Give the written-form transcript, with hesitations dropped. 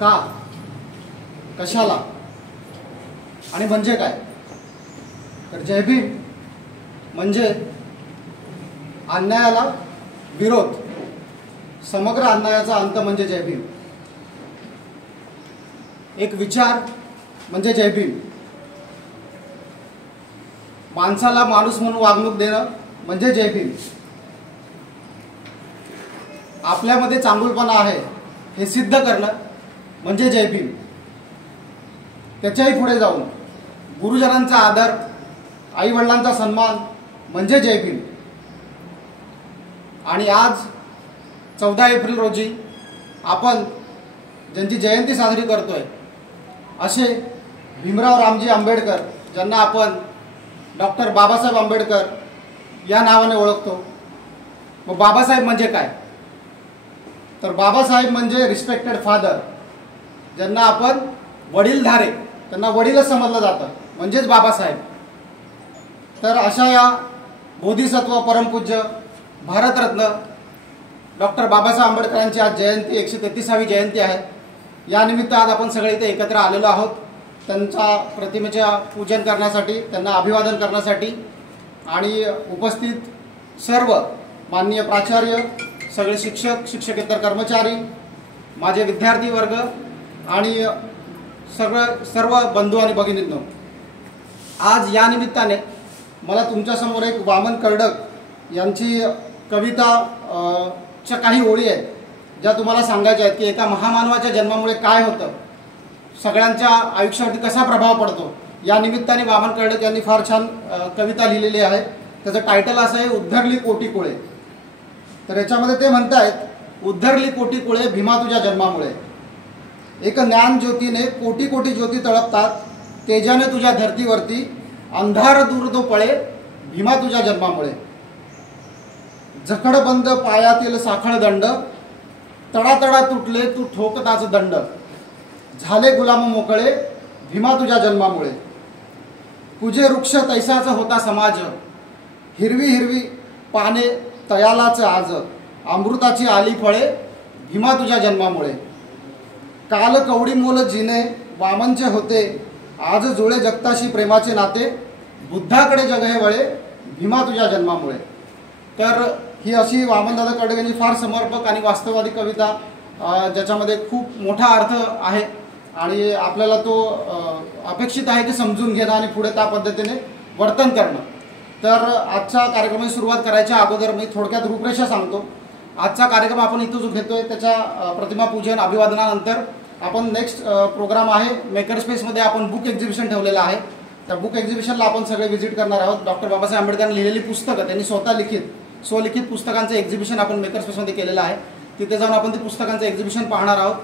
का, कशाला आणि म्हणजे काय? तर जय भीम म्हणजे अन्यायाला विरोध, समग्र अन्यायाचा अंत म्हणजे जय भीम. एक विचार म्हणजे जय भीम. माणसाला माणूस म्हणून वागणूक देणं म्हणजे जय भीम. आपल्यामध्ये चांगुलपणा आहे हे सिद्ध करणं म्हणजे जय भीम. त्याच्याही पुढे जाऊन गुरुजनांचा आदर, आईवडिलांचा सन्मान म्हणजे जय भीम. आणि आज 14 एप्रिल रोजी आपण ज्यांची जयंती साजरी करतोय असे भीमराव रामजी आंबेडकर, ज्यांना आपण डॉक्टर बाबासाहेब आंबेडकर या नावाने ओळखतो. मग बाबासाहेब म्हणजे काय? तर बाबासाहेब म्हणजे रिस्पेक्टेड फादर, ज्यांना आपण वडीलधारे, त्यांना वडीलच समजलं जातं, म्हणजेच बाबासाहेब. तर अशा या बोधिसत्व परमपूज्य भारतरत्न डॉक्टर बाबासाहेब आंबेडकरांची आज जयंती, 133वी जयंती आहे. यानिमित्त आज आपण सगळे इथे एकत्र आलेलो आहोत त्यांच्या प्रतिमेच्या पूजन करण्यासाठी, त्यांना अभिवादन करण्यासाठी. आणि उपस्थित सर्व माननीय प्राचार्य, सगळे शिक्षक, शिक्षकेतर कर्मचारी, माझे विद्यार्थी वर्ग आणि सर्व बंधू आणि भगिनींनो, आज या निमित्ताने मला तुमच्यासमोर एक वामन कर्डक यांची कविता च्या काही ओळी आहेत ज्या तुम्हाला सांगायच्या आहेत की एका महामानवाच्या जन्मामुळे काय होतं, सगळ्यांच्या आयुष्यावरती कसा प्रभाव पडतो. या निमित्ताने वामन कर्डक यांनी फार छान कविता लिहिलेली आहे. त्याचं टायटल असं आहे, उद्धरली कोटी कुळे. तर याच्यामध्ये ते म्हणतायत, उद्धरली कोटी कुळे भीमा तुझ्या जन्मामुळे, एक ज्ञान ज्योतीने कोटी कोटी ज्योती तळपतात, तेजाने तुझ्या धरतीवरती अंधार दूर तो पळे भीमा तुझ्या जन्मामुळे. जखडबंद पायातील साखळ दंड, तडातडा तुटले तू ठोकताच दंड, झाले गुलाम मोकळे भीमा तुझ्या जन्मामुळे. तुझे वृक्ष तैसाच होता समाज, हिरवी हिरवी पाने तयालाच आज, अमृताची आली फळे भीमा तुझ्या जन्मामुळे. काल कवडी मोल जिने वामनचे होते, आज जुळे जगताशी प्रेमाचे नाते, बुद्धाकडे जग हे वळे भीमा तुझ्या जन्मामुळे. तर ही अशी वामनदादा कर्डक यांची फार समर्पक आणि वास्तववादी कविता, ज्याच्यामध्ये खूप मोठा अर्थ आहे आणि आपल्याला तो अपेक्षित आहे की समजून घेणं आणि पुढे त्या पद्धतीने वर्तन करणं. तर आजच्या कार्यक्रमाची सुरुवात करायच्या अगोदर मी थोडक्यात रूपरेषा सांगतो. आजचा कार्यक्रम आपण इथं जो घेतोय त्याच्या प्रतिमा पूजन अभिवादनानंतर आपण नेक्स्ट प्रोग्राम आहे मेकर स्पेसमध्ये आपण बुक एक्झिबिशन ठेवलेलं आहे. त्या बुक एक्झिबिशनला आपण सगळे व्हिजिट करणार आहोत. डॉक्टर बाबासाहेब आंबेडकरांनी लिहिलेली पुस्तकं, त्यांनी स्वलिखित पुस्तकांचं एक्झिबिशन आपण मेकर स्पेसमध्ये केलेलं आहे. तिथे जाऊन आपण ती पुस्तकांचं एक्झिबिशन पाहणार आहोत.